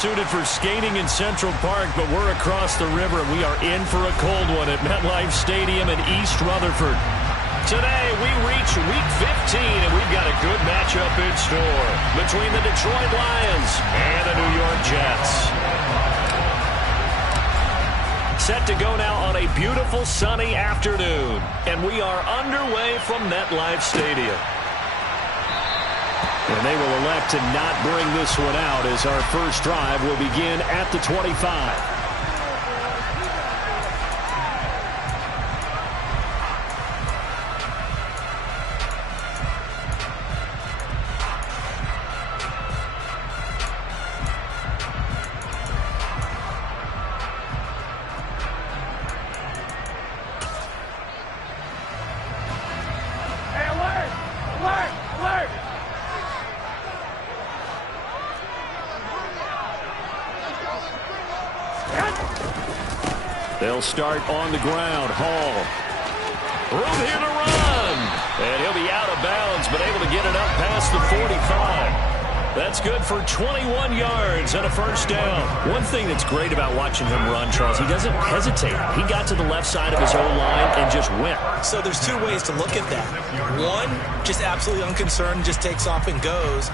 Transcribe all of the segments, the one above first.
Suited for skating in Central Park, but we're across the river, and we are in for a cold one at MetLife Stadium in East Rutherford. Today, we reach Week 15, and we've got a good matchup in store between the Detroit Lions and the New York Jets. Set to go now on a beautiful sunny afternoon, and we are underway from MetLife Stadium. And they will elect to not bring this one out as our first drive will begin at the 25. They'll start on the ground. Hall. Room here to run. And he'll be out of bounds, but able to get it up past the 45. That's good for 21 yards and a first down. One thing that's great about watching him run, Charles, he doesn't hesitate. He got to the left side of his own line and just went. So there's two ways to look at that. One, just absolutely unconcerned, just takes off and goes.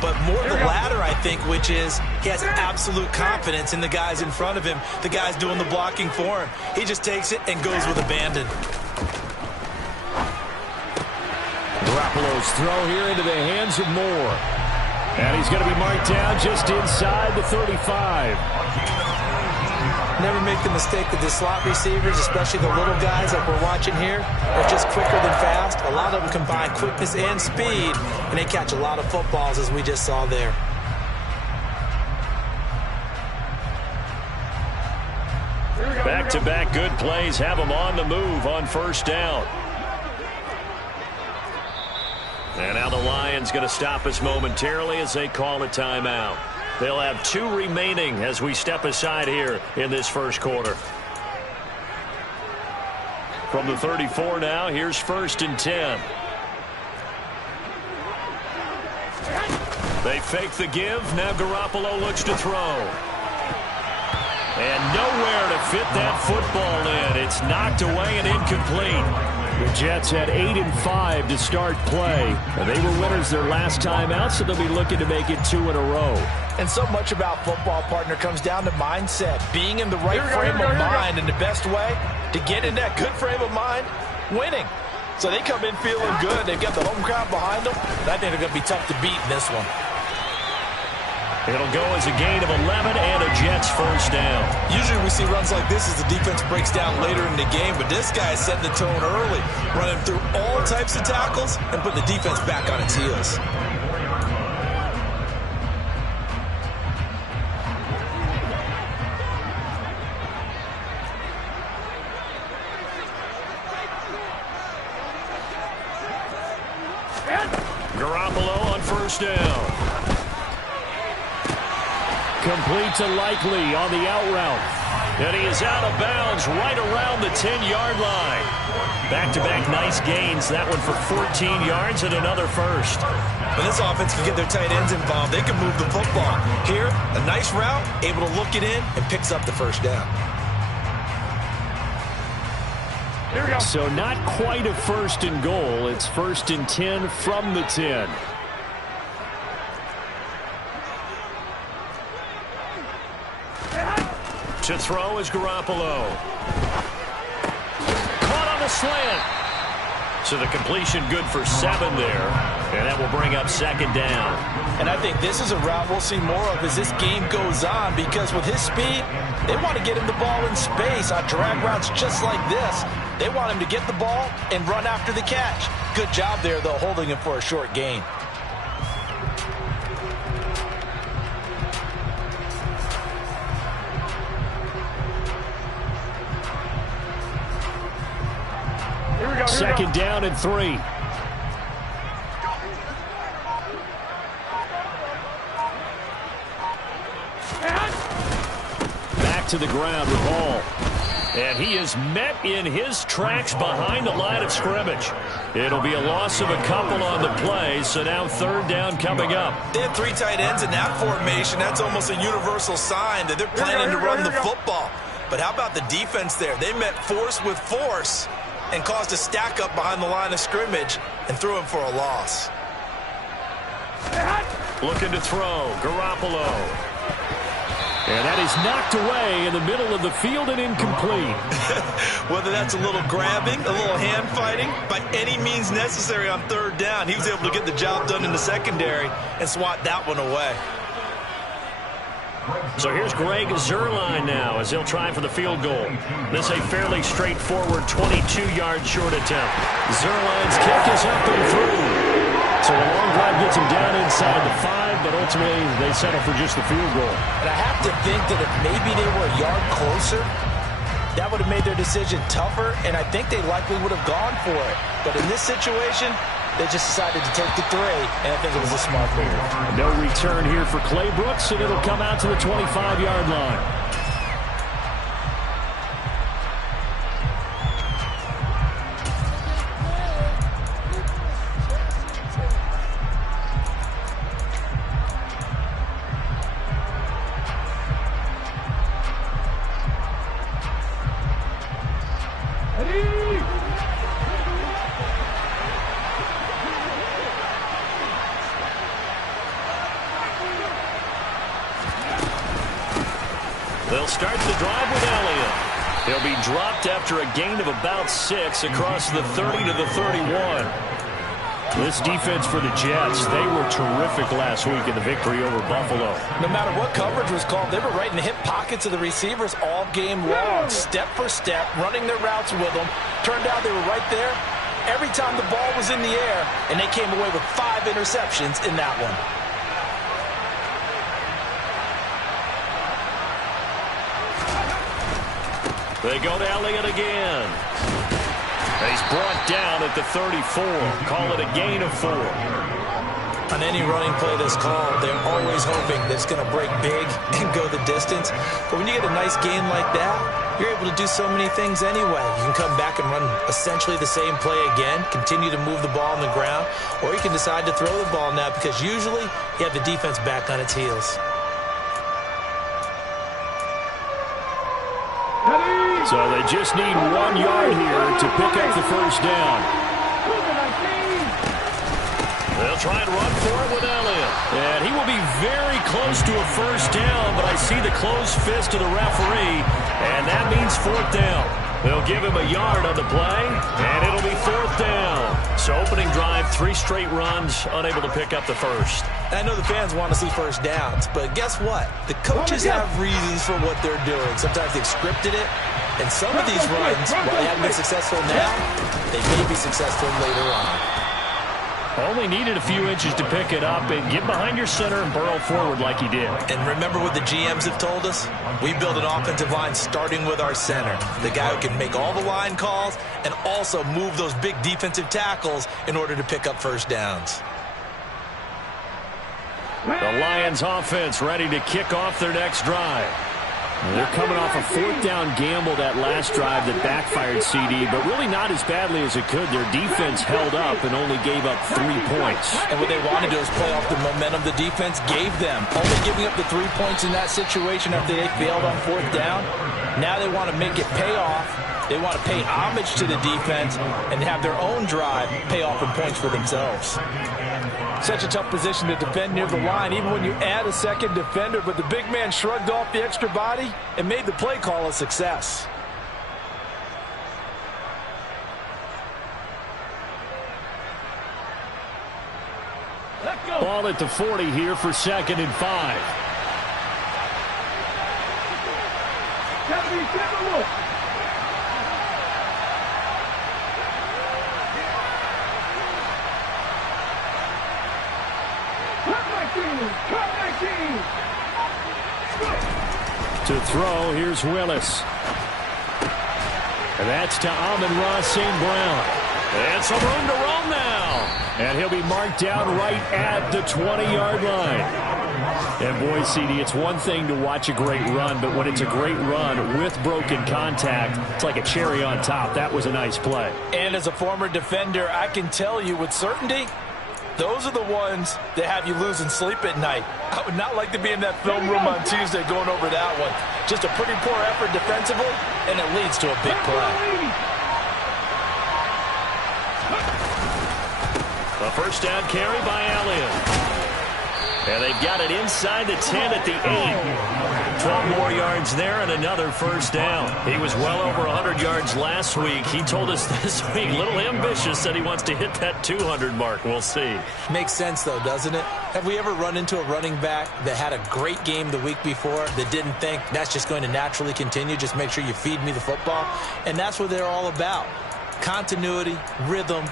But more the latter, I think, which is he has absolute confidence in the guys in front of him, the guys doing the blocking for him. He just takes it and goes with abandon. Garoppolo's throw here into the hands of Moore. And he's going to be marked down just inside the 35. Never make the mistake that the slot receivers, especially the little guys like we're watching here, are just quicker than fast. A lot of them combine quickness and speed, and they catch a lot of footballs, as we just saw there. Back-to-back good plays have them on the move on first down. And now the Lions going to stop us momentarily as they call a timeout. They'll have 2 remaining as we step aside here in this first quarter. From the 34 now, here's 1st and 10. They fake the give. Now Garoppolo looks to throw. And nowhere to fit that football in. It's knocked away and incomplete. The Jets had 8 and 5 to start play. And they were winners their last time out, so they'll be looking to make it 2 in a row. And so much about football, partner, comes down to mindset. Being in the right frame of mind, and the best way to get in that good frame of mind, winning. So they come in feeling good. They've got the home crowd behind them. I think they're going to be tough to beat in this one. It'll go as a gain of 11 and a Jets first down. Usually we see runs like this as the defense breaks down later in the game, but this guy is setting the tone early, running through all types of tackles and putting the defense back on its heels. Garoppolo on first down. Complete to Likely on the out route. And he is out of bounds right around the 10-yard line. Back-to-back nice gains. That one for 14 yards and another first. When this offense can get their tight ends involved, they can move the football. Here, a nice route, able to look it in, and picks up the first down. Here we go. So not quite a 1st and goal. It's 1st and 10 from the 10. To throw is Garoppolo. Caught on the slant. So the completion good for 7 there. And that will bring up 2nd down. And I think this is a route we'll see more of as this game goes on, because with his speed, they want to get him the ball in space on drag routes just like this. They want him to get the ball and run after the catch. Good job there, though, holding him for a short gain. Here we go. 2nd down and 3. Back to the ground with Hall. And he is met in his tracks behind the line of scrimmage. It'll be a loss of a couple on the play, so now third down coming up. They had 3 tight ends in that formation. That's almost a universal sign that they're planning to run the football. But how about the defense there? They met force with force and caused a stack up behind the line of scrimmage and threw him for a loss. Looking to throw, Garoppolo. And that is knocked away in the middle of the field and incomplete. Whether that's a little grabbing, a little hand fighting, by any means necessary on third down, he was able to get the job done in the secondary and swat that one away. So here's Greg Zuerlein now as he'll try for the field goal. This a fairly straightforward 22-yard short attempt. Zuerlein's kick is up and through. So a long drive gets him down inside the 5, but ultimately they settle for just the field goal. And I have to think that if maybe they were a yard closer, that would have made their decision tougher, and I think they likely would have gone for it. But in this situation, they just decided to take the 3, and I think it was a smart move. No return here for Clay Brooks, and it'll come out to the 25-yard line. They'll start the drive with Elliott. He'll be dropped after a gain of about 6 across the 30 to the 31. This defense for the Jets, they were terrific last week in the victory over Buffalo. No matter what coverage was called, they were right in the hip pockets of the receivers all game long, step for step, running their routes with them. Turned out they were right there every time the ball was in the air, and they came away with 5 interceptions in that one. They go to Elliott again. And he's brought down at the 34. Call it a gain of 4. On any running play that's called, they're always hoping that it's going to break big and go the distance. But when you get a nice gain like that, you're able to do so many things anyway. You can come back and run essentially the same play again, continue to move the ball on the ground, or you can decide to throw the ball now because usually you have the defense back on its heels. So they just need 1 yard here to pick up the first down. They'll try and run for it with Elliott. And he will be very close to a first down, but I see the closed fist of the referee, and that means 4th down. They'll give him a yard on the play, and it'll be 4th down. So opening drive, 3 straight runs, unable to pick up the first. I know the fans want to see first downs, but guess what? The coaches have reasons for what they're doing. Sometimes they've scripted it, and some of these runs, while they haven't been successful now, they may be successful later on. Only needed a few inches to pick it up and get behind your center and burrow forward like he did. And remember what the GMs have told us? We build an offensive line starting with our center, the guy who can make all the line calls and also move those big defensive tackles in order to pick up first downs. The Lions offense ready to kick off their next drive. They're coming off a 4th down gamble that last drive that backfired CD, but really not as badly as it could. Their defense held up and only gave up 3 points. And what they wanted to do is play off the momentum the defense gave them. Only giving up the 3 points in that situation after they failed on 4th down. Now they want to make it pay off. They want to pay homage to the defense and have their own drive pay off in points for themselves. Such a tough position to defend near the line, even when you add a second defender, but the big man shrugged off the extra body and made the play call a success. Ball at the 40 here for 2nd and 5. To throw, here's Willis. And that's to Amon-Ra St. Brown. And some room to roam now. And he'll be marked down right at the 20-yard line. And boy, CD, it's one thing to watch a great run, but when it's a great run with broken contact, it's like a cherry on top. That was a nice play. And as a former defender, I can tell you with certainty, those are the ones that have you losing sleep at night. I would not like to be in that film room on Tuesday going over that one. Just a pretty poor effort defensively, and it leads to a big play. A first down carry by Elliott. And they've got it inside the 10 at the 8. 12 more yards there and another first down. He was well over 100 yards last week. He told us this week, a little ambitious, said he wants to hit that 200 mark. We'll see. Makes sense, though, doesn't it? Have we ever run into a running back that had a great game the week before that didn't think that's just going to naturally continue? Just make sure you feed me the football. And that's what they're all about. Continuity, rhythm,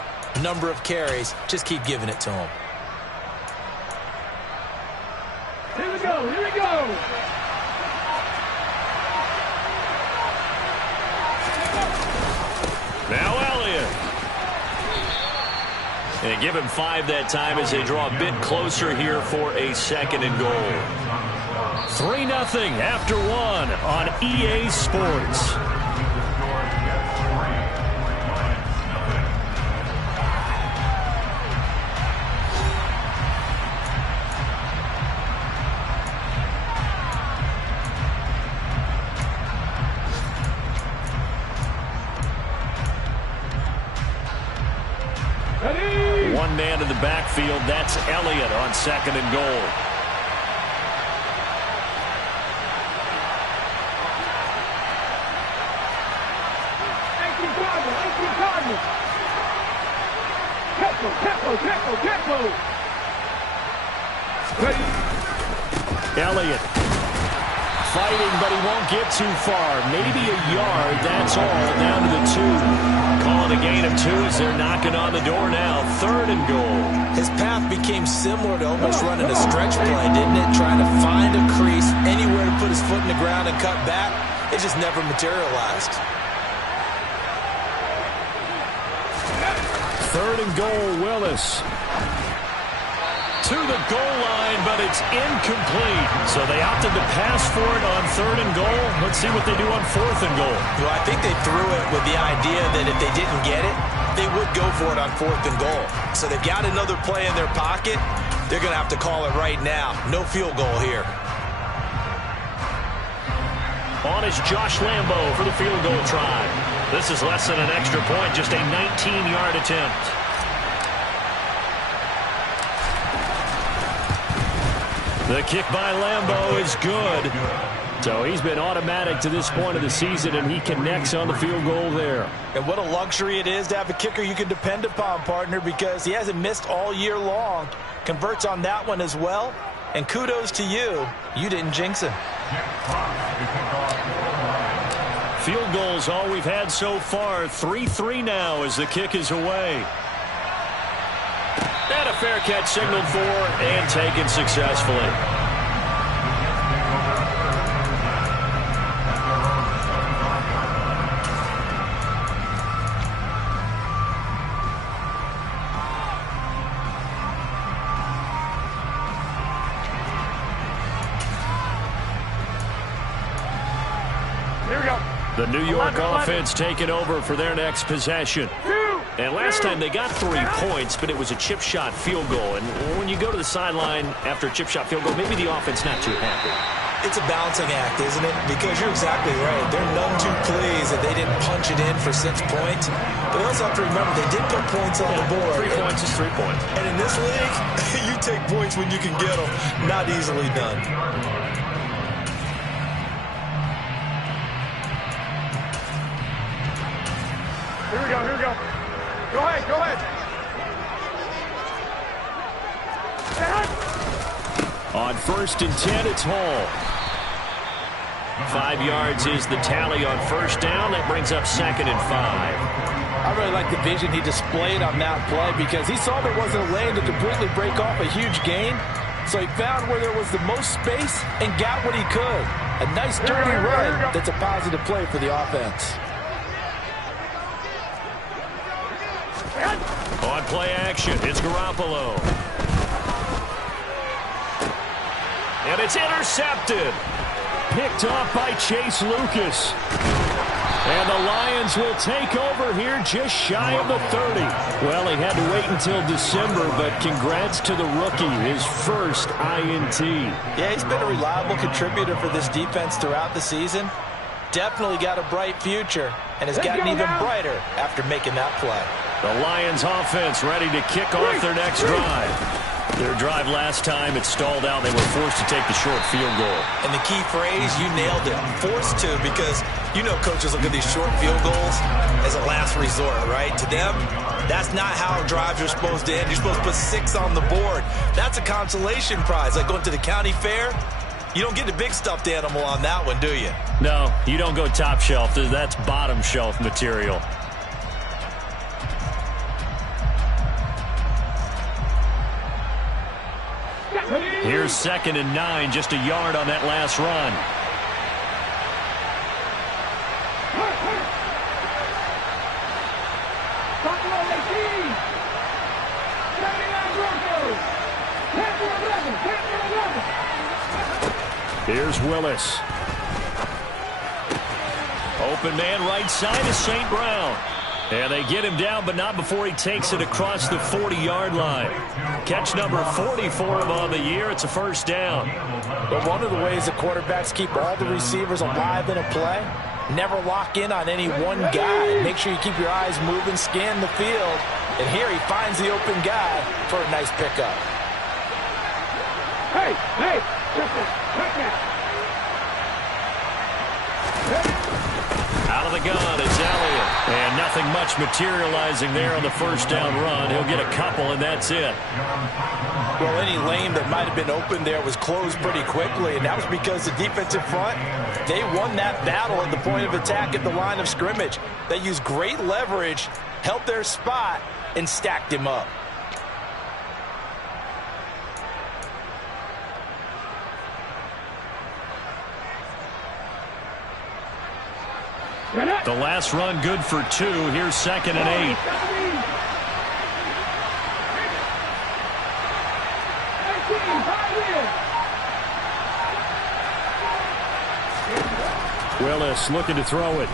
number of carries. Just keep giving it to him. Here we go, here we go. Now Elliott. And give him 5 that time as they draw a bit closer here for a 2nd and goal. 3-0 after 1 on EA Sports. One man in the backfield. That's Elliott on 2nd and goal. Elliott fighting, but he won't get too far. Maybe a yard, that's all, down to the 2. Calling a gain of 2 as they're knocking on the door now. 3rd and goal. His path became similar to almost running a stretch play, didn't it? Trying to find a crease, anywhere to put his foot in the ground and cut back. It just never materialized. 3rd and goal, Willis. To the goal line, but it's incomplete. So they opted to pass for it on 3rd and goal. Let's see what they do on 4th and goal. Well, I think they threw it with the idea that if they didn't get it, they would go for it on 4th and goal. So they've got another play in their pocket. They're going to have to call it right now. No field goal here. On is Josh Lambo for the field goal try. This is less than an extra point, just a 19-yard attempt. The kick by Lambo is good. So he's been automatic to this point of the season, and he connects on the field goal there. And what a luxury it is to have a kicker you can depend upon, partner, because he hasn't missed all year long. Converts on that one as well. And kudos to you. You didn't jinx him. Field goals all we've had so far. 3-3 now as the kick is away. And a fair catch signaled for and taken successfully. Here we go. The New York offense taking over for their next possession. And last time they got 3 points, but it was a chip shot field goal. And when you go to the sideline after a chip shot field goal, maybe the offense not too happy. It's a balancing act, isn't it? Because you're exactly right. They're none too pleased that they didn't punch it in for 6 points. But they also have to remember they did put points on the board. 3 points is 3 points. And in this league, you take points when you can get them. Not easily done. Here we go, here we go. Go ahead, go ahead. On 1st and 10, it's Hall. 5 yards is the tally on 1st down. That brings up 2nd and 5. I really like the vision he displayed on that play because he saw there wasn't a lane to completely break off a huge gain. So he found where there was the most space and got what he could. A nice dirty run that's a positive play for the offense. On play action, it's Garoppolo. And it's intercepted. Picked off by Chase Lucas. And the Lions will take over here just shy of the 30. Well, he had to wait until December, but congrats to the rookie, his first INT. Yeah, he's been a reliable contributor for this defense throughout the season. Definitely got a bright future and has gotten even brighter after making that play. The Lions offense ready to kick off their next drive. Their drive last time, it stalled out. They were forced to take the short field goal. And the key phrase, you nailed it, forced to, because you know coaches look at these short field goals as a last resort, right? To them, that's not how drives are supposed to end. You're supposed to put 6 on the board. That's a consolation prize, like going to the county fair. You don't get the big stuffed animal on that one, do you? No, you don't go top shelf. That's bottom shelf material. Here's 2nd and 9, just a yard on that last run. Here's Willis. Open man right side is St. Brown. And they get him down, but not before he takes it across the 40-yard line. Catch number 40 for him on the year. It's a first down. But one of the ways the quarterbacks keep all the receivers alive in a play, never lock in on any one guy. Make sure you keep your eyes moving, scan the field. And here he finds the open guy for a nice pickup. Hey, check that. Out of the gun, it's Elliott. And nothing much materializing there on the first down run. He'll get a couple, and that's it. Well, any lane that might have been open there was closed pretty quickly, and that was because the defensive front, they won that battle at the point of attack at the line of scrimmage. They used great leverage, held their spot, and stacked him up. The last run good for 2. Here's 2nd and 8. Willis looking to throw it.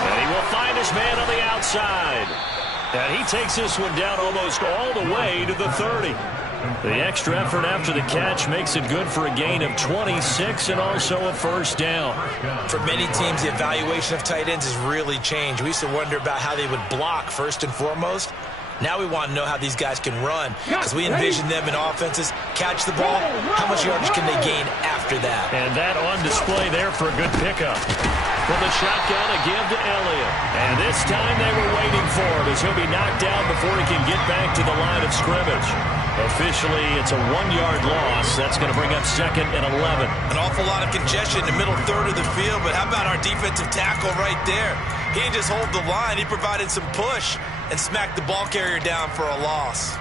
And he will find his man on the outside. And he takes this one down almost all the way to the 30. The extra effort after the catch makes it good for a gain of 26 and also a first down. For many teams, the evaluation of tight ends has really changed. We used to wonder about how they would block first and foremost. Now we want to know how these guys can run, because we envision them in offenses, catch the ball, how much yardage can they gain after that? And that on display there for a good pickup. From the shotgun, a give to Elliott. And this time they were waiting for him as he'll be knocked down before he can get back to the line of scrimmage. Officially, it's a 1-yard loss. That's going to bring up 2nd and 11. An awful lot of congestion in the middle third of the field, but how about our defensive tackle right there? He didn't just hold the line. He provided some push and smacked the ball carrier down for a loss.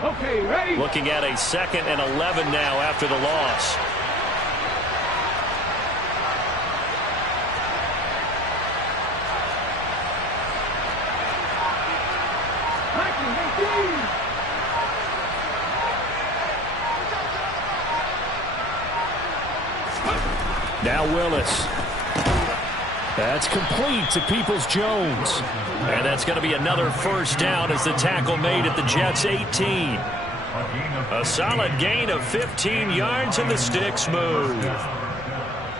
Okay, ready? Looking at a 2nd and 11 now after the loss. Now Willis. That's complete to Peoples-Jones. And that's going to be another first down as the tackle made at the Jets' 18. A solid gain of 15 yards and the sticks move.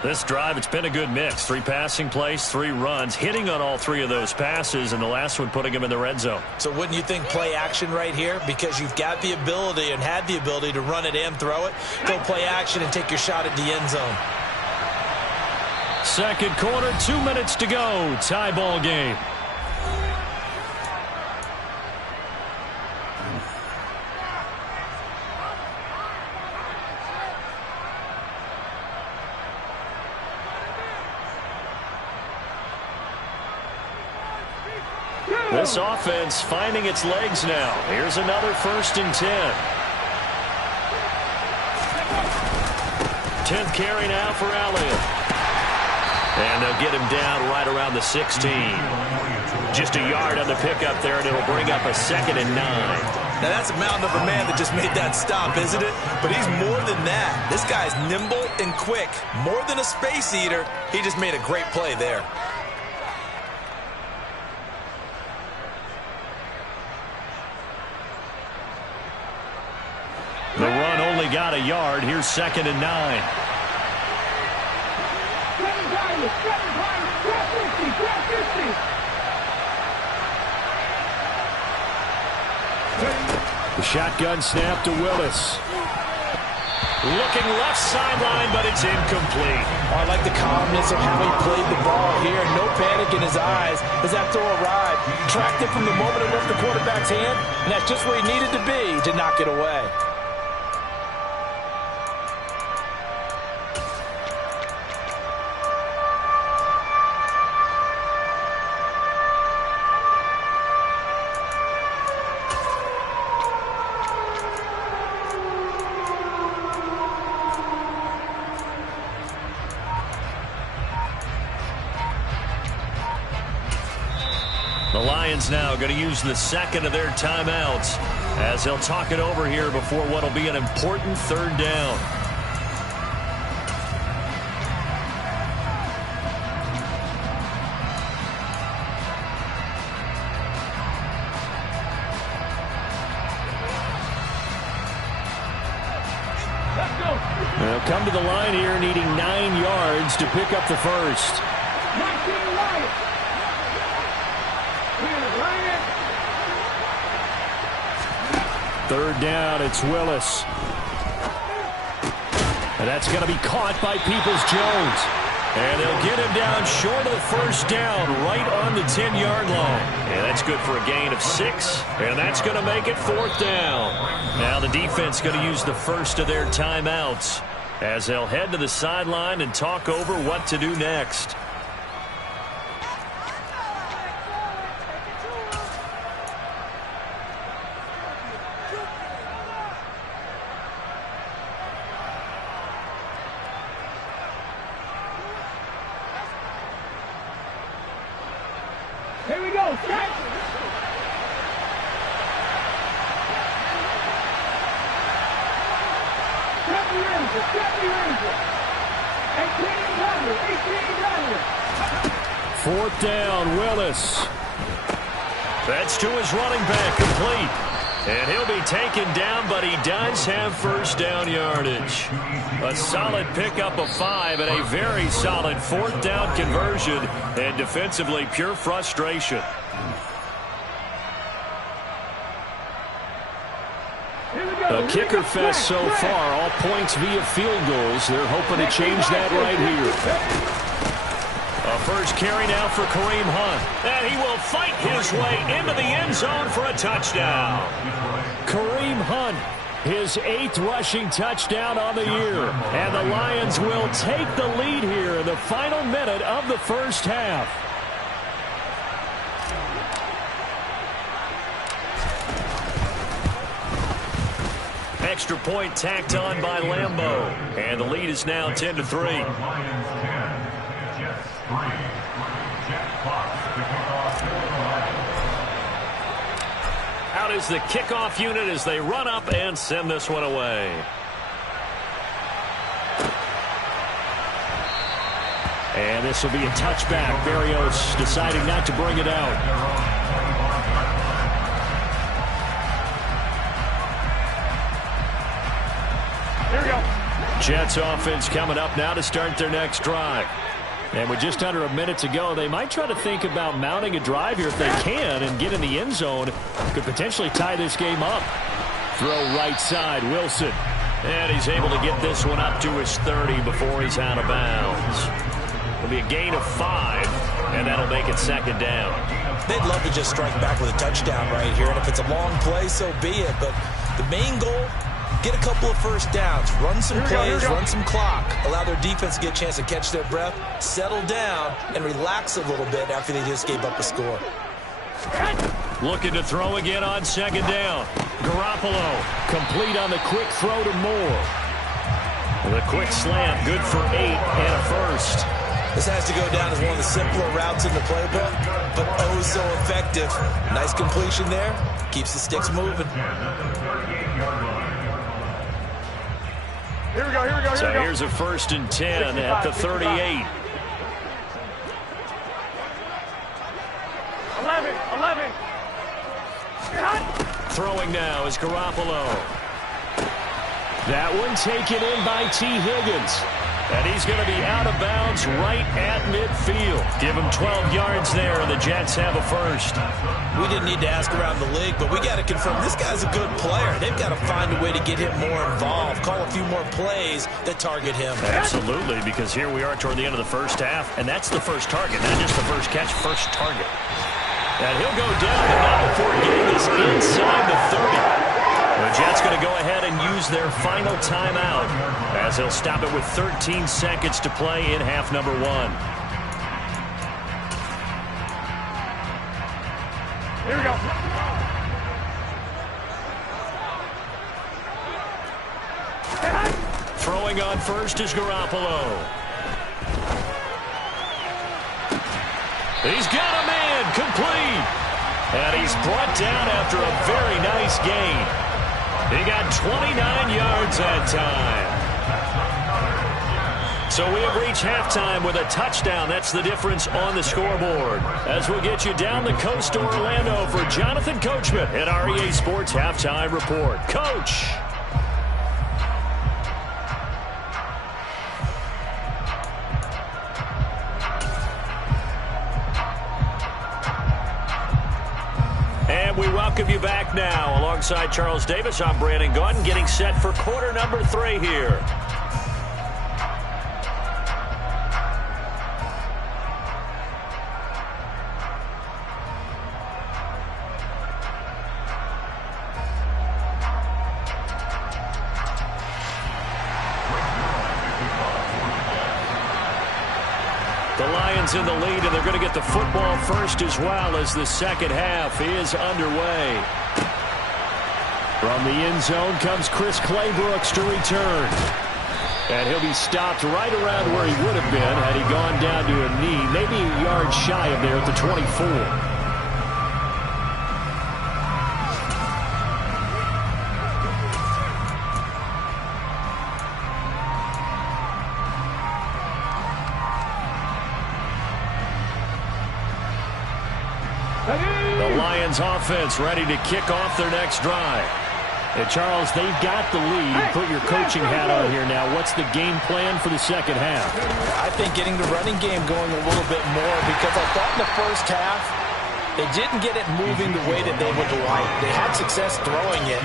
This drive, it's been a good mix. 3 passing plays, 3 runs, hitting on all 3 of those passes, and the last one putting him in the red zone. So wouldn't you think play action right here? Because you've got the ability and had the ability to run it and throw it. Go play action and take your shot at the end zone. Second quarter, 2 minutes to go. Tie ball game. This offense finding its legs now. Here's another 1st and 10. 10th carry now for Elliott. And they'll get him down right around the 16. Just a yard on the pickup there, and it'll bring up a 2nd and 9. Now, that's a mountain of a man that just made that stop, isn't it? But he's more than that. This guy's nimble and quick. More than a space eater. He just made a great play there. The run only got a yard. Here's 2nd and 9. The shotgun snap to Willis. Looking left sideline, but it's incomplete. I like the calmness of how he played the ball here. No panic in his eyes as that throw arrived. Tracked it from the moment it left the quarterback's hand, and that's just where he needed to be to knock it away. The Lions now going to use the 2nd of their timeouts as they'll talk it over here before what will be an important 3rd down. They'll come to the line here needing 9 yards to pick up the 1st. 3rd down, it's Willis. And that's going to be caught by Peoples-Jones. And they'll get him down short of the 1st down, right on the 10-yard line. And that's good for a gain of 6. And that's going to make it 4th down. Now the defense going to use the 1st of their timeouts as they'll head to the sideline and talk over what to do next. Here we go, stretch. Step the Ranger, step the Ranger. 18 4th down, Willis. That's to his running back, complete. And he'll be taken down, but he does have 1st down yardage. A solid pickup of 5 and a very solid 4th down conversion. And defensively, pure frustration. A kicker fest so far, all points via field goals. They're hoping to change that right here. A 1st carry now for Kareem Hunt. And he will fight his way into the end zone for a touchdown. Kareem Hunt, his 8th rushing touchdown on the year. And the Lions will take the lead here in the final minute of the 1st half. Extra point tacked on by Lambeau. And the lead is now 10-3. Out is the kickoff unit as they run up and send this one away. And this will be a touchback. Berrios deciding not to bring it out. Here we go. Jets offense coming up now to start their next drive. And with just under a minute to go, they might try to think about mounting a drive here if they can and get in the end zone. Could potentially tie this game up. Throw right side, Wilson. And he's able to get this one up to his 30 before he's out of bounds. It'll be a gain of 5, and that'll make it 2nd down. They'd love to just strike back with a touchdown right here, and if it's a long play, so be it. But the main goal, get a couple of 1st downs, run some plays, run some clock, allow their defense to get a chance to catch their breath, settle down, and relax a little bit after they just gave up a score. Looking to throw again on second down. Garoppolo complete on the quick throw to Moore. The quick slant, good for 8 and a first. This has to go down as one of the simpler routes in the playbook, but oh so effective. Nice completion there. Keeps the sticks moving. Here we go. So here's a 1st and 10 at the 38. 11. Throwing now is Garoppolo. That one taken in by T. Higgins. And he's going to be out of bounds right at midfield. Give him 12 yards there, and the Jets have a first. We didn't need to ask around the league, but we got to confirm this guy's a good player. They've got to find a way to get him more involved, call a few more plays that target him. Absolutely, because here we are toward the end of the first half, and that's the first target, not just the first catch, first target. And he'll go down, but not before getting this inside the 30. The Jets going to go ahead and use their final timeout as he'll stop it with 13 seconds to play in half number 1. Here we go. Throwing on first is Garoppolo. He's got a man complete. And he's brought down after a very nice gain. He got 29 yards that time. So we have reached halftime with a touchdown. That's the difference on the scoreboard. As we'll get you down the coast to Orlando for Jonathan Coachman at our EA Sports Halftime Report. Coach. And we welcome you back now. Alongside Charles Davis, I'm Brandon Gaudin, getting set for quarter number 3 here. The Lions in the lead, and they're going to get the football first as well as the second half is underway. From the end zone comes Chris Claybrooks to return. And he'll be stopped right around where he would have been had he gone down to a knee, maybe a yard shy of there at the 24. The Lions offense ready to kick off their next drive. And Charles, they've got the lead. Put your coaching hat on here now. What's the game plan for the second half? I think getting the running game going a little bit more, because I thought in the first half they didn't get it moving the way that they would like. They had success throwing it,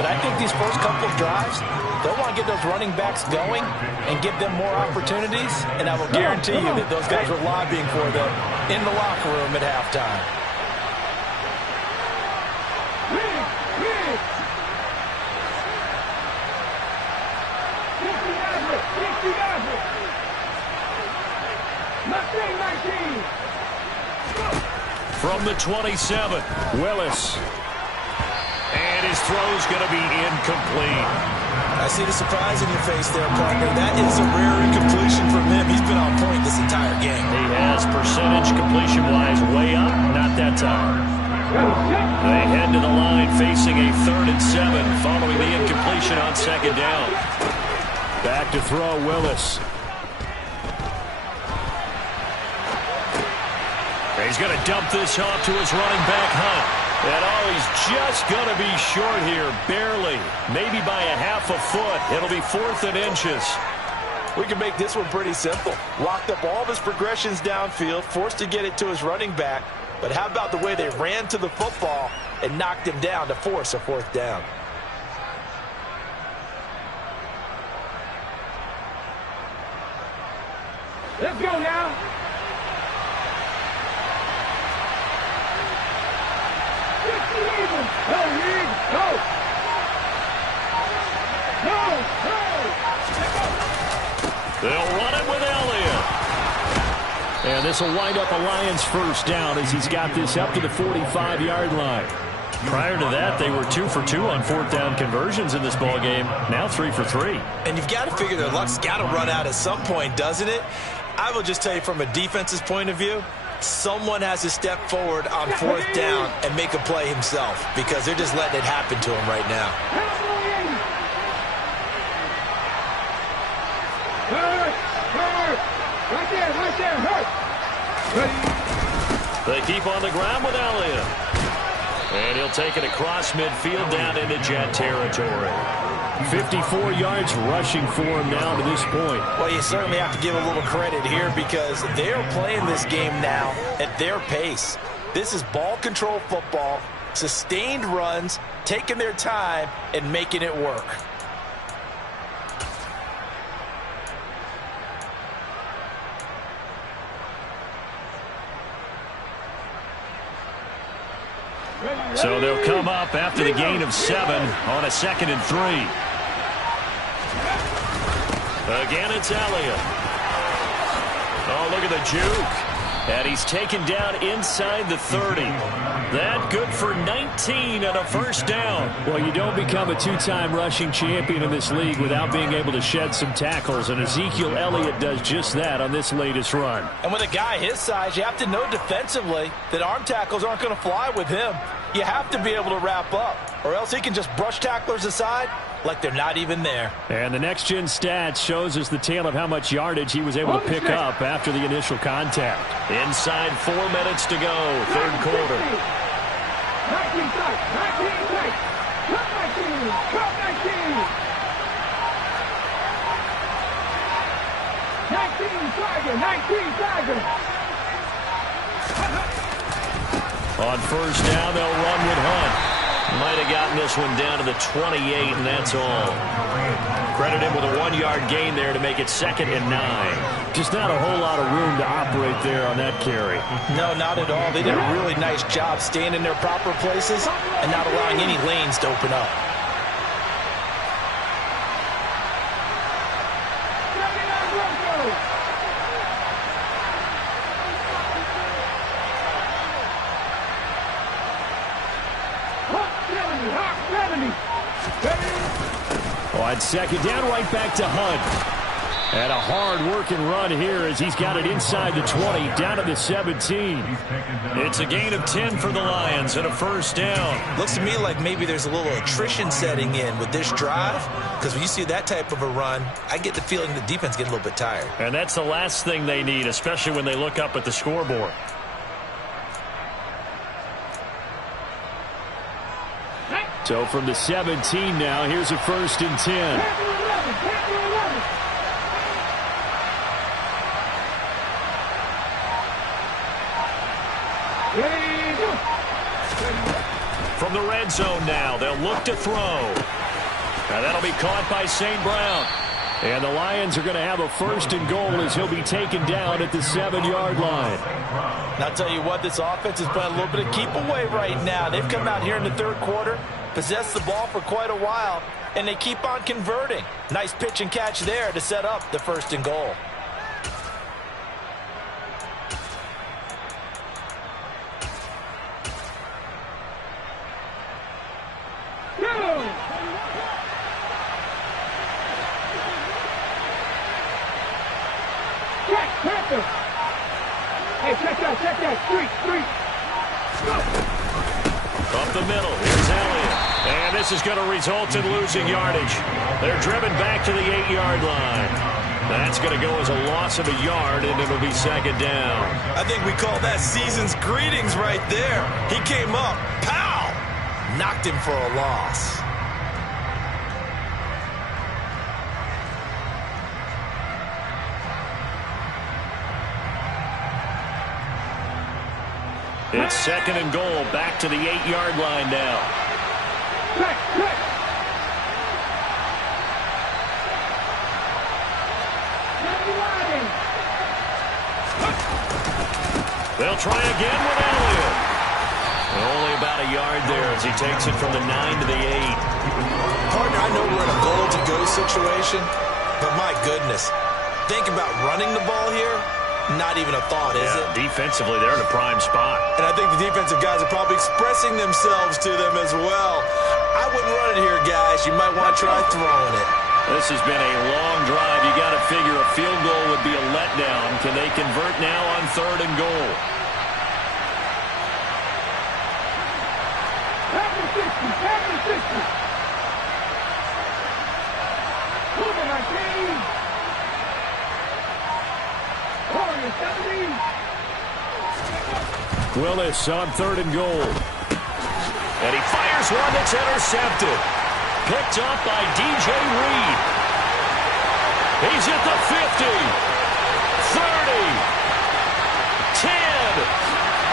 but I think these first couple of drives, they'll want to get those running backs going and give them more opportunities, and I will guarantee you that those guys were lobbying for them in the locker room at halftime. From the 27, Willis. And his throw's going to be incomplete. I see the surprise in your face there, partner. That is a rare incompletion from him. He's been on point this entire game. He has percentage completion-wise way up, not that time. They head to the line facing a 3rd and 7 following the incompletion on second down. Back to throw, Willis. He's going to dump this off to his running back, Hunt. And he's just going to be short here, barely. Maybe by a half a foot. It'll be 4th and inches. We can make this one pretty simple. Locked up all of his progressions downfield, forced to get it to his running back. But how about the way they ran to the football and knocked him down to force a 4th down? Let's go now. They'll run it with Elliott. And this will wind up a Lions first down as he's got this up to the 45-yard line. Prior to that, they were 2 for 2 on fourth down conversions in this ball game. Now 3 for 3. And you've got to figure their luck's got to run out at some point, doesn't it? I will just tell you from a defense's point of view, someone has to step forward on fourth down and make a play himself because they're just letting it happen to him right now. They keep on the ground with Elliott. And he'll take it across midfield down into Jet territory. 54 yards rushing for him now to this point. Well, you certainly have to give a little credit here because they're playing this game now at their pace. This is ball control football, sustained runs, taking their time, and making it work. So they'll come up after the gain of 7 on a 2nd and 3. Again, it's Elliott. Oh, look at the juke. And he's taken down inside the 30. That good for 19 and a first down. Well, you don't become a 2-time rushing champion in this league without being able to shed some tackles, and Ezekiel Elliott does just that on this latest run. And with a guy his size, you have to know defensively that arm tackles aren't going to fly with him. You have to be able to wrap up, or else he can just brush tacklers aside like they're not even there. And the next-gen stats shows us the tale of how much yardage he was able to pick up after the initial contact. Inside 4 minutes to go, third quarter. 19 tight, 19 tight, cut 19, cut 19. 19 Tiger, 19 Tiger. On first down, they'll run with Hunt. Might have gotten this one down to the 28, and that's all. Credit him with a 1-yard gain there to make it 2nd and 9. Just not a whole lot of room to operate there on that carry. No, not at all. They did a really nice job staying in their proper places and not allowing any lanes to open up. On second down, right back to Hunt. And a hard-working run here as he's got it inside the 20, down to the 17. It's a gain of 10 for the Lions and a first down. Looks to me like maybe there's a little attrition setting in with this drive, because when you see that type of a run, I get the feeling the defense getting a little bit tired. And that's the last thing they need, especially when they look up at the scoreboard. So from the 17 now, here's a 1st and 10. From the red zone now, they'll look to throw. Now that'll be caught by St. Brown. And the Lions are going to have a 1st and goal as he'll be taken down at the 7-yard line. Now, I'll tell you what, this offense is playing a little bit of keep away right now. They've come out here in the third quarter, possessed the ball for quite a while, and they keep on converting. Nice pitch and catch there to set up the 1st and goal. Hey, check that, street. Up the middle, here's Elliott. And this is going to result in losing yardage. They're driven back to the 8-yard line. That's going to go as a loss of a yard, and it'll be 2nd down. I think we call that season's greetings right there. He came up, pow! Knocked him for a loss. It's 2nd and goal, back to the 8-yard line now. They'll try again with Elliott. Only about a yard there as he takes it from the 9 to the 8. Partner, I know we're in a goal-to-go situation, but my goodness, think about running the ball here. Not even a thought, is it? Defensively, they're in a prime spot. And I think the defensive guys are probably expressing themselves to them as well. I wouldn't run it here, guys. You might want to try throwing it. This has been a long drive. You got to figure a field goal would be a letdown. Can they convert now on 3rd and goal? Willis on 3rd and goal. And he fires one that's intercepted. Picked up by DJ Reed. He's at the 50, 30, 10.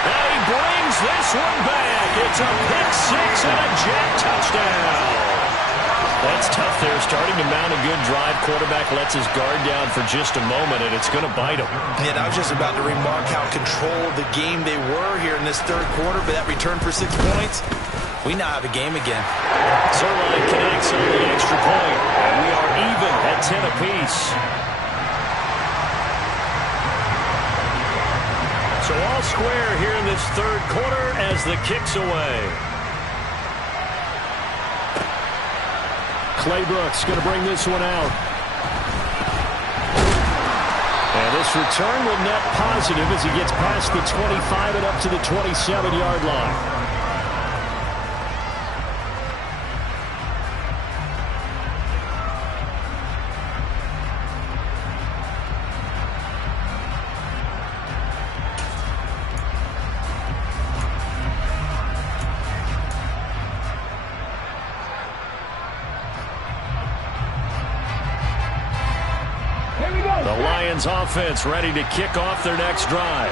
And he brings this one back. It's a pick 6 and a jet touchdown. That's tough there, starting to mount a good drive. Quarterback lets his guard down for just a moment, and it's going to bite him. And I was just about to remark how controlled the game they were here in this 3rd quarter, but that return for 6 points, we now have a game again. Zerline connects on the extra point, and we are even at 10 apiece. So all square here in this 3rd quarter as the kick's away. Claybrook's going to bring this one out. And this return will net positive as he gets past the 25 and up to the 27-yard line. Offense ready to kick off their next drive.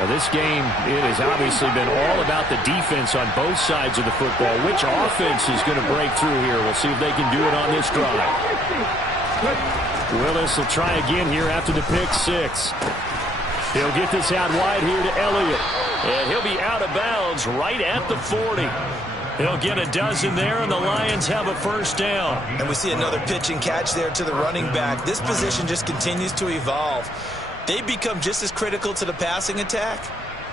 Now this game, it has obviously been all about the defense on both sides of the football. Which offense is going to break through here? We'll see if they can do it on this drive. Willis will try again here after the pick 6. He'll get this out wide here to Elliott. And he'll be out of bounds right at the 40. He'll get a dozen there, and the Lions have a 1st down. And we see another pitch and catch there to the running back. This position just continues to evolve. They become just as critical to the passing attack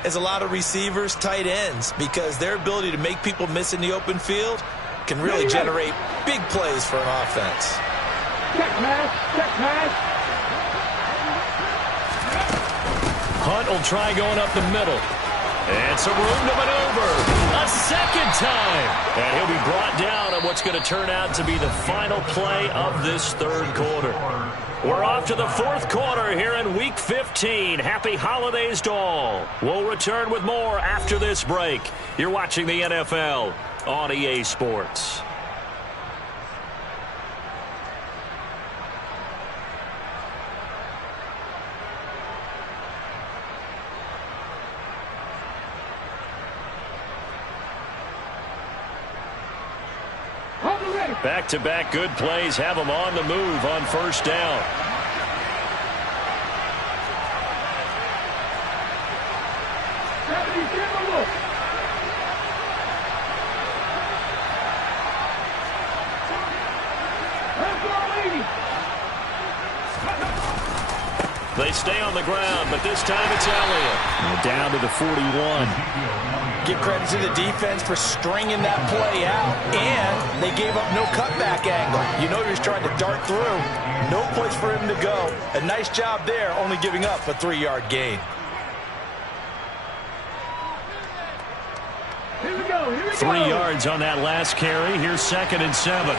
as a lot of receivers, tight ends, because their ability to make people miss in the open field can really generate big plays for an offense. Check pass, check pass. Hunt will try going up the middle. And some room to maneuver. A second time. And he'll be brought down on what's going to turn out to be the final play of this 3rd quarter. We're off to the 4th quarter here in Week 15. Happy holidays to all. We'll return with more after this break. You're watching the NFL on EA Sports. Back-to-back good plays have them on the move on 1st down. They stay on the ground, but this time it's Elliott. Down to the 41. Give credit to the defense for stringing that play out, and they gave up no cutback angle. You know he was trying to dart through. No place for him to go. A nice job there, only giving up a 3-yard gain. Here we go, here we go. 3 yards on that last carry. Here's 2nd and 7.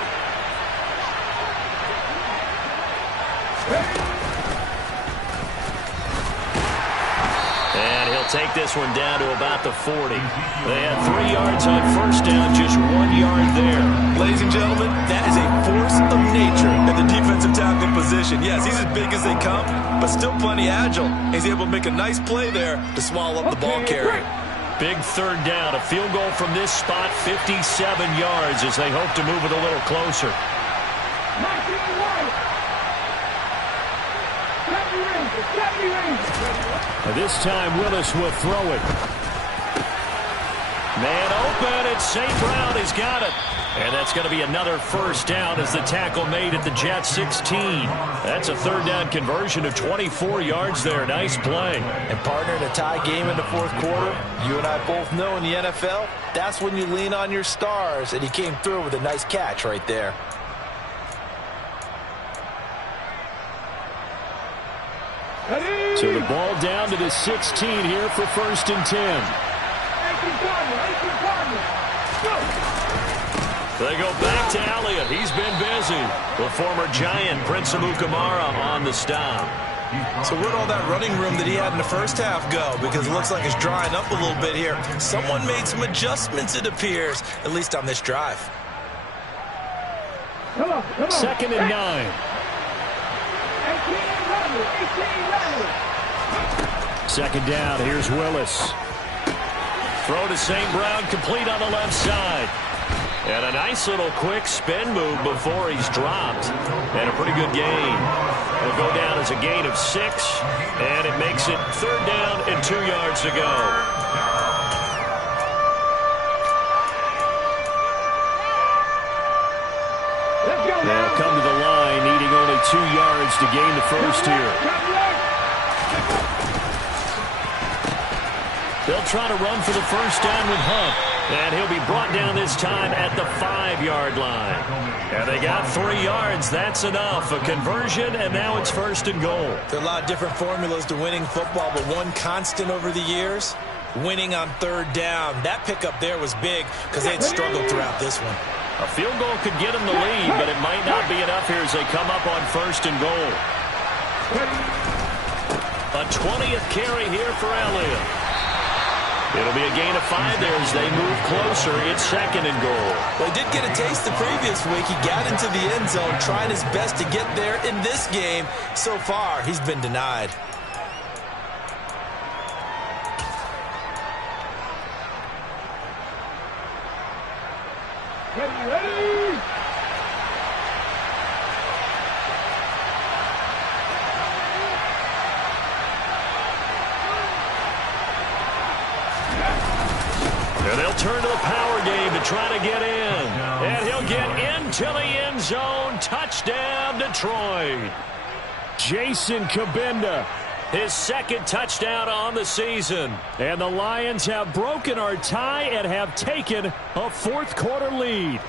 And he'll take this one down to about the 40. They had 3 yards on 1st down, just 1 yard there. Ladies and gentlemen, that is a force of nature at the defensive tackle position. Yes, he's as big as they come, but still plenty agile. He's able to make a nice play there to swallow up the ball carrier. Big 3rd down. A field goal from this spot, 57 yards as they hope to move it a little closer. And this time Willis will throw it. Man open, it's St. Brown. He's got it. And that's going to be another first down as the tackle made at the Jets 16. That's a third down conversion of 24 yards there. Nice play. And partner, in a tie game in the fourth quarter, you and I both know in the NFL, that's when you lean on your stars. And he came through with a nice catch right there. So the ball down to the 16 here for 1st and 10. They go back to Elliott. He's been busy. The former Giant, Prince Amukamara, on the stop. So where'd all that running room that he had in the first half go? Because it looks like it's drying up a little bit here. Someone made some adjustments, it appears, at least on this drive. 2nd and 9. Second down. Here's Willis. Throw to St. Brown, complete on the left side. And a nice little quick spin move before he's dropped. And a pretty good gain. It'll go down as a gain of 6. And it makes it 3rd down and 2 yards to go. They'll come to the line, needing only 2 yards to gain the first here. They'll try to run for the first down with Hunt. And he'll be brought down this time at the 5-yard line. And they got 3 yards. That's enough. A conversion, and now it's 1st and goal. There are a lot of different formulas to winning football, but one constant over the years, winning on 3rd down. That pickup there was big because they had struggled throughout this one. A field goal could get them the lead, but it might not be enough here as they come up on 1st and goal. A 20th carry here for Elliott. It'll be a gain of 5 there as they move closer. It's 2nd and goal. Well, he did get a taste the previous week. He got into the end zone, trying his best to get there in this game. So far, he's been denied. Ready! And they'll turn to the power game to try to get in. And he'll get into the end zone. Touchdown, Detroit. Jason Kabinda. His 2nd touchdown on the season. And the Lions have broken our tie and have taken a 4th quarter lead.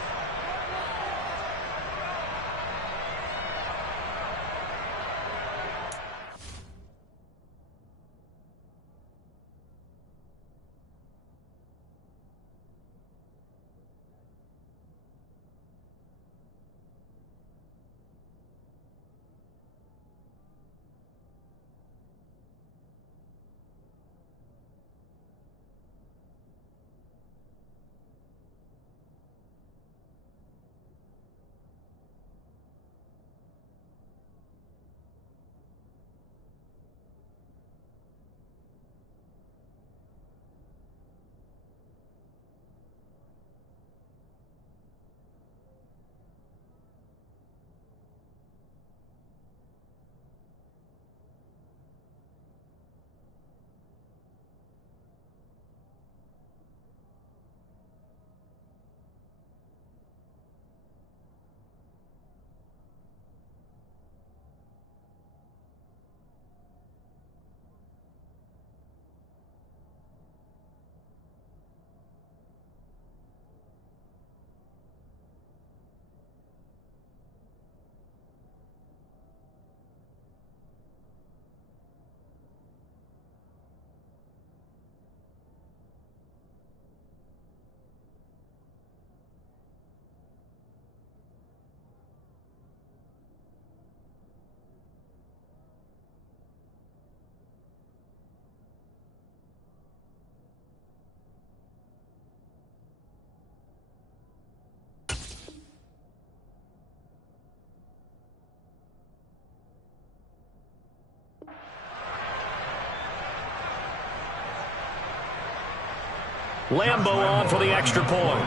Lambeau on for the extra point.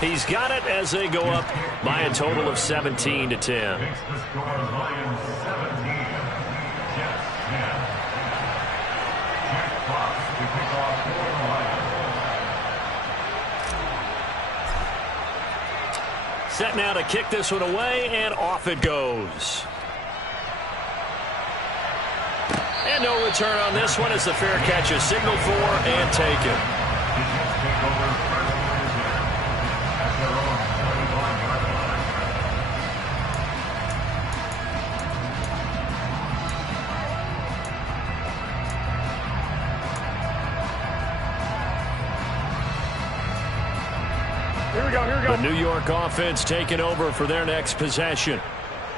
He's got it as they go up by a total of 17-10. Set now to kick this one away, and off it goes. And no return on this one as the fair catch is signaled for and taken. The New York offense taking over for their next possession.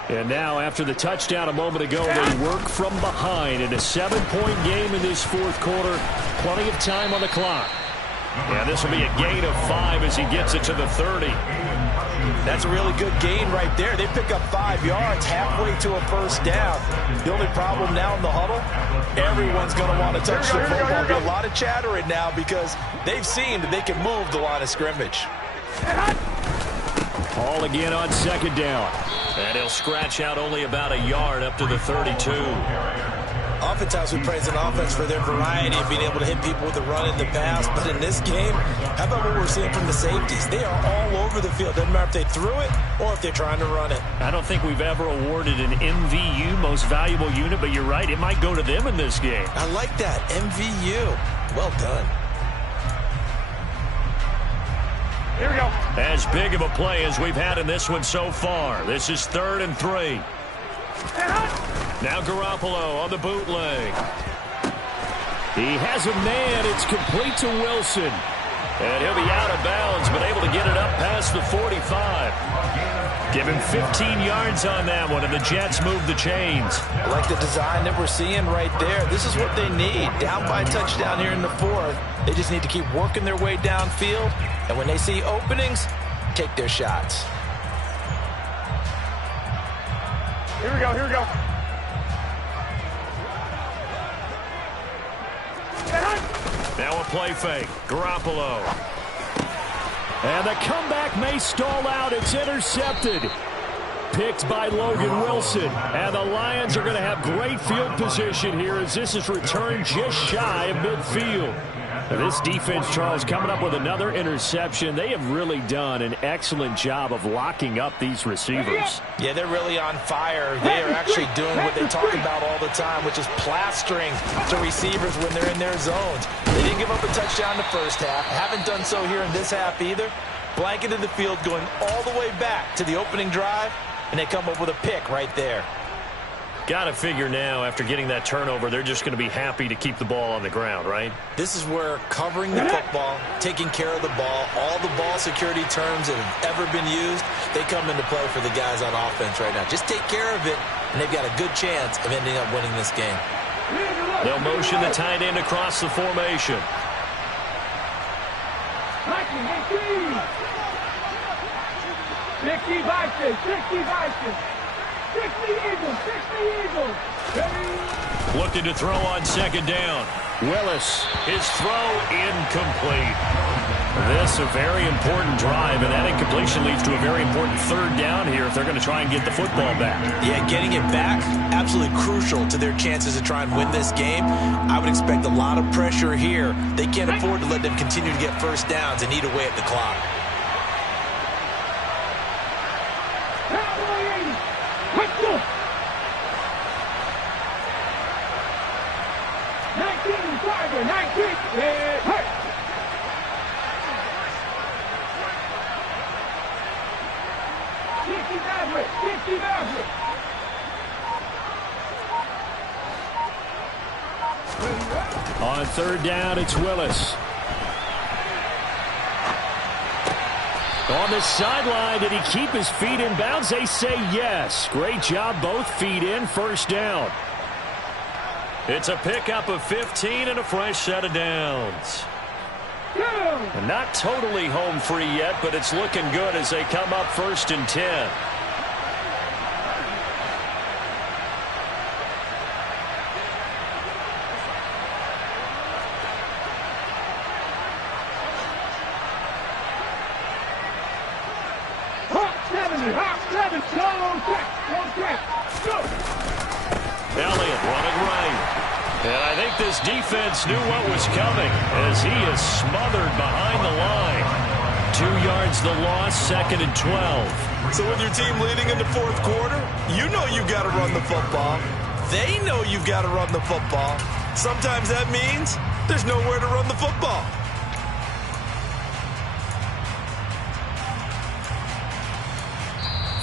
And now, after the touchdown a moment ago, they work from behind in a 7-point game in this fourth quarter. Plenty of time on the clock. And this will be a gain of 5 as he gets it to the 30. That's a really good gain right there. They pick up 5 yards halfway to a first down. The only problem now in the huddle, everyone's going to want to touch the football. There'll be a lot of chattering now because they've seen that they can move the line of scrimmage. Ball again on second down. And he'll scratch out only about a yard up to the 32. Oftentimes we praise an offense for their variety of being able to hit people with the run and the pass. But in this game, how about what we're seeing from the safeties? They are all over the field. Doesn't matter if they threw it or if they're trying to run it. I don't think we've ever awarded an MVU, most valuable unit, but you're right. It might go to them in this game. I like that. MVU. Well done. Here we go. As big of a play as we've had in this one so far. This is 3rd and 3. Now Garoppolo on the bootleg. He has a man. It's complete to Wilson. And he'll be out of bounds, but able to get it up past the 45. Give him 15 yards on that one, and the Jets move the chains. I like the design that we're seeing right there. This is what they need. Down by a touchdown here in the 4th. They just need to keep working their way downfield. And when they see openings, take their shots. Here we go, here we go. Now a play fake. Garoppolo. And the comeback may stall out. It's intercepted. Picked by Logan Wilson. And the Lions are going to have great field position here as this is returned just shy of midfield. Now this defense, Charles, coming up with another interception. They have really done an excellent job of locking up these receivers. Yeah, they're really on fire. They are actually doing what they talk about all the time, which is plastering the receivers when they're in their zones. They didn't give up a touchdown in the first half. Haven't done so here in this half either. Blanketed the field going all the way back to the opening drive, and they come up with a pick right there. Got to figure now, after getting that turnover, they're just going to be happy to keep the ball on the ground, right? This is where covering the football, taking care of the ball, all the ball security terms that have ever been used, they come into play for the guys on offense right now. Just take care of it, and they've got a good chance of ending up winning this game. They'll motion the tight end across the formation. 60 Vikings, 60 Vikings. 60 Eagles, 60 Eagles. Looking to throw on second down. Willis, his throw incomplete. This a very important drive, and that incompletion leads to a very important 3rd down here if they're going to try and get the football back. Yeah, getting it back, absolutely crucial to their chances to try and win this game. I would expect a lot of pressure here. They can't afford to let them continue to get first downs and eat away at the clock. On 3rd down, it's Willis. On the sideline, did he keep his feet in bounds? They say yes. Great job, both feet in, 1st down. It's a pickup of 15 and a fresh set of downs. And not totally home free yet, but it's looking good as they come up 1st and 10. Elliott running right. And I think this defense knew what was coming as he is smothered behind the line. 2 yards the loss, 2nd and 12. So with your team leading in the fourth quarter, you know you got to run the football. They know you've got to run the football. Sometimes that means there's nowhere to run the football.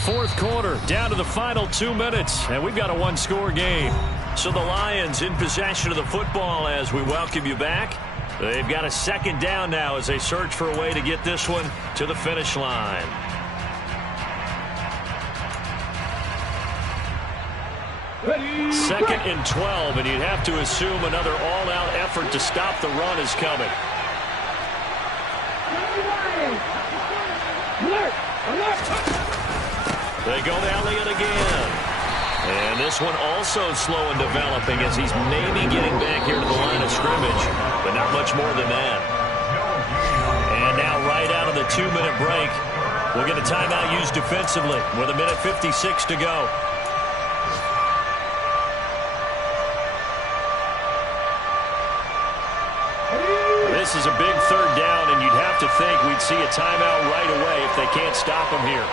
Fourth quarter, down to the final 2 minutes, and we've got a one-score game. So the Lions in possession of the football as we welcome you back. They've got a 2nd down now as they search for a way to get this one to the finish line. Second and 12, and you'd have to assume another all-out effort to stop the run is coming. They go to Elliott again. And this one also slow in developing as he's maybe getting back here to the line of scrimmage, but not much more than that. And now right out of the 2-minute break, we'll get a timeout used defensively with 1:56 to go. This is a big 3rd down, and you'd have to think we'd see a timeout right away if they can't stop him here.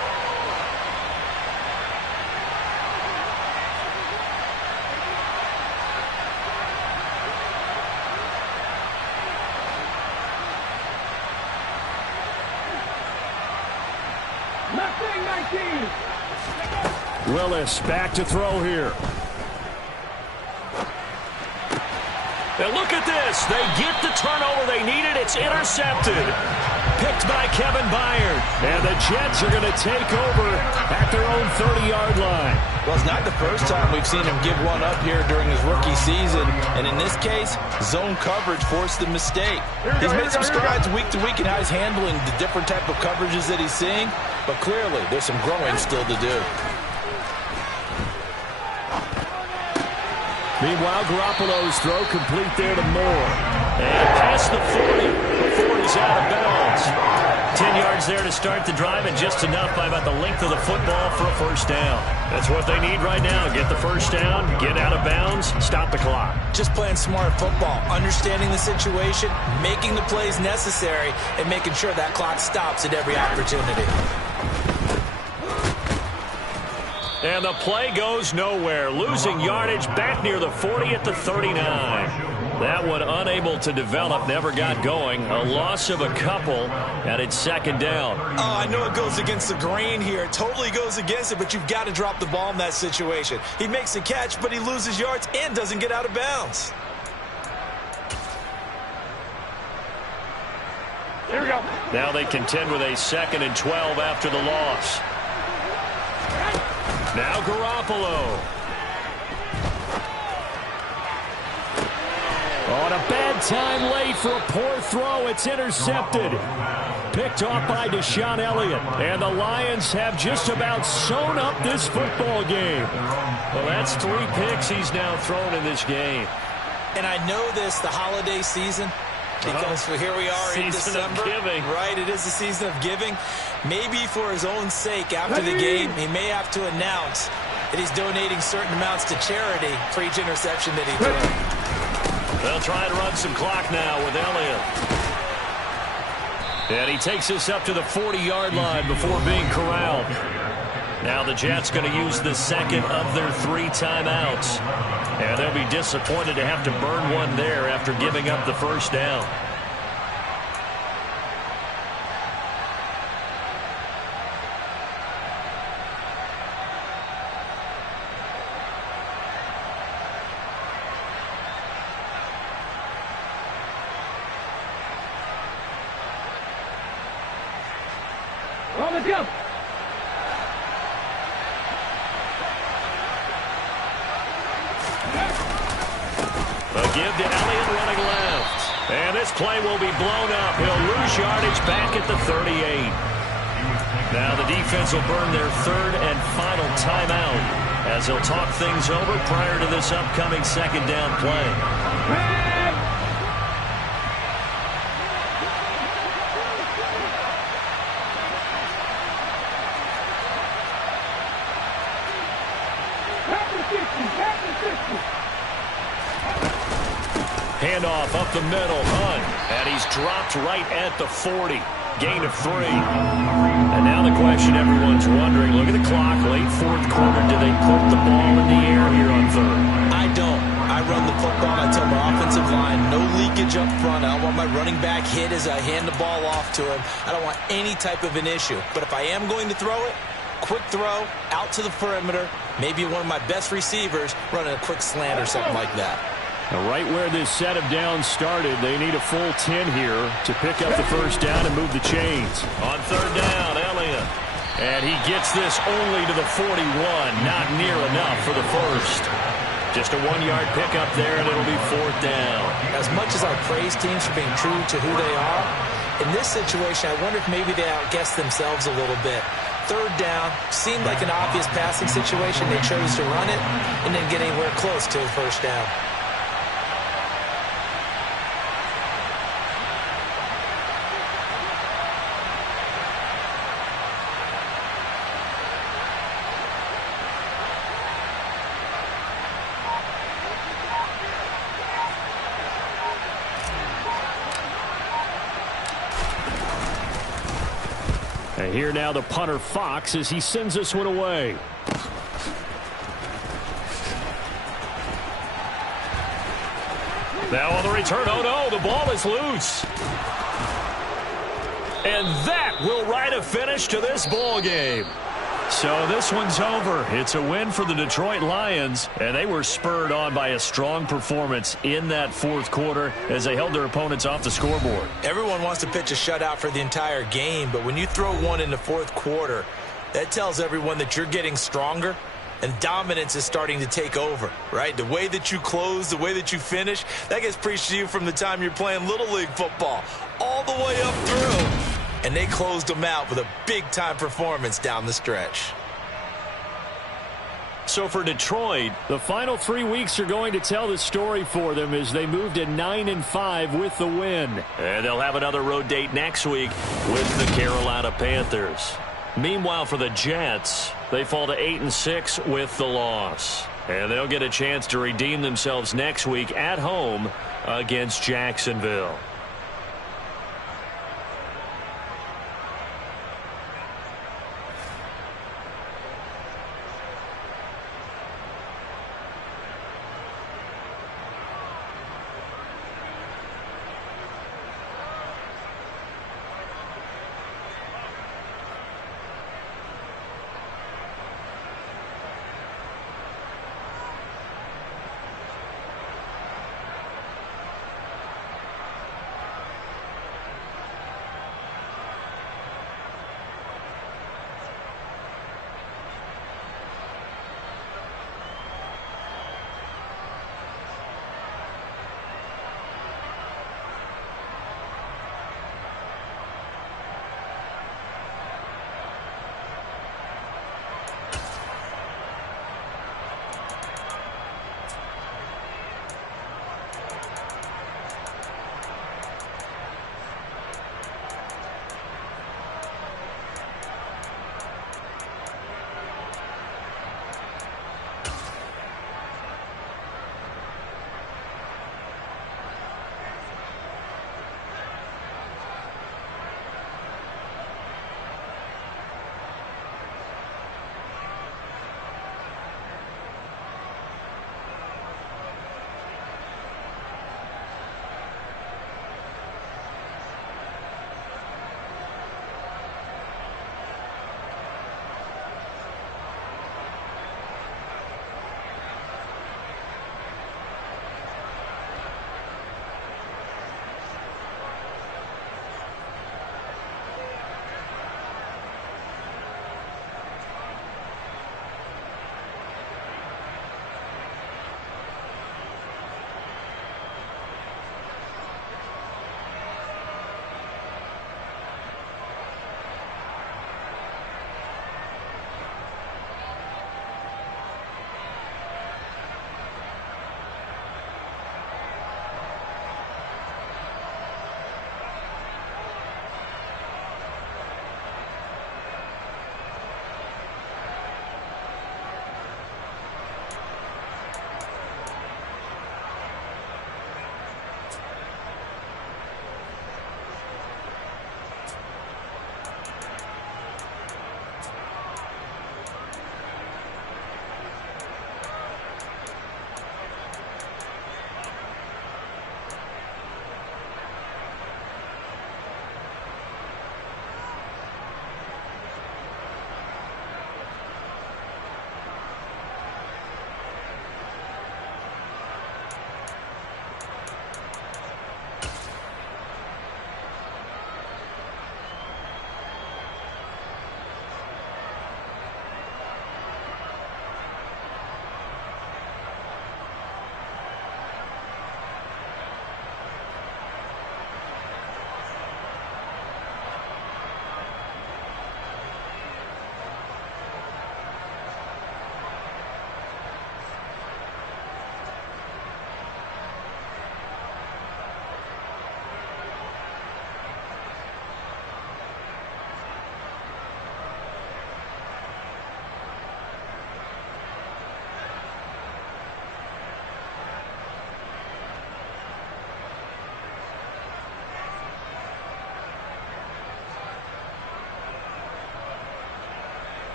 Willis back to throw here. And look at this. They get the turnover they needed. It's intercepted. Picked by Kevin Byard. And the Jets are going to take over at their own 30-yard line. Well, it's not the first time we've seen him give one up here during his rookie season. And in this case, zone coverage forced the mistake. He's made some strides week to week in how he's handling the different type of coverages that he's seeing. But clearly, there's some growing still to do. Meanwhile, Garoppolo's throw complete there to Moore. And past the 40 before he's out of bounds. 10 yards there to start the drive, and just enough by about the length of the football for a first down. That's what they need right now. Get the first down, get out of bounds, stop the clock. Just playing smart football, understanding the situation, making the plays necessary, and making sure that clock stops at every opportunity. And the play goes nowhere. Losing yardage back near the 40 at the 39. That one unable to develop, never got going. A loss of a couple, and it's 2nd down. Oh, I know it goes against the grain here. It totally goes against it, but you've got to drop the ball in that situation. He makes a catch, but he loses yards and doesn't get out of bounds. Here we go. Now they contend with a 2nd and 12 after the loss. Now Garoppolo. On a bad time late for a poor throw. It's intercepted. Picked off by Deshaun Elliott. And the Lions have just about sewn up this football game. Well, that's 3 picks he's now thrown in this game. And I know this, the holiday season, because here we are in December. Season of giving. Right, it is the season of giving. Maybe for his own sake, after the game, he may have to announce that he's donating certain amounts to charity for each interception that he threw. They'll try to run some clock now with Elliott. And he takes this up to the 40-yard line before being corralled. Now the Jets going to use the 2nd of their 3 timeouts. And they'll be disappointed to have to burn one there after giving up the first down. On the jump. A give to Elliott running left. And this play will be blown up. He'll lose yardage back at the 38. Now the defense will burn their 3rd and final timeout as they'll talk things over prior to this upcoming 2nd down play. handoff up the middle. Hunt. And he's dropped right at the 40. Gain of 3. And now the question everyone's wondering, look at the clock, late fourth quarter. Do they put the ball in the air here on third? I don't. I run the football. I tell my offensive line, no leakage up front. I don't want my running back hit as I hand the ball off to him. I don't want any type of an issue. But if I am going to throw it, quick throw, out to the perimeter, maybe one of my best receivers running a quick slant or something like that. Now, right where this set of downs started, they need a full 10 here to pick up the first down and move the chains. On third down, Elliott. And he gets this only to the 41. Not near enough for the first. Just a 1-yard pickup there, and it'll be fourth down. As much as I praise teams for being true to who they are, in this situation, I wonder if maybe they outguessed themselves a little bit. Third down seemed like an obvious passing situation. They chose to run it and didn't get anywhere close to a first down. And here now the punter Fox as he sends this one away. Now on the return, oh no, the ball is loose. And that will write a finish to this ball game. So this one's over. It's a win for the Detroit Lions, and they were spurred on by a strong performance in that fourth quarter as they held their opponents off the scoreboard. Everyone wants to pitch a shutout for the entire game, but when you throw one in the fourth quarter, that tells everyone that you're getting stronger and dominance is starting to take over, right? The way that you close, the way that you finish, that gets preached to you from the time you're playing Little League football all the way up through. And they closed them out with a big-time performance down the stretch. So for Detroit, the final 3 weeks are going to tell the story for them as they move to 9-5 with the win. And they'll have another road date next week with the Carolina Panthers. Meanwhile, for the Jets, they fall to 8-6 with the loss. And they'll get a chance to redeem themselves next week at home against Jacksonville.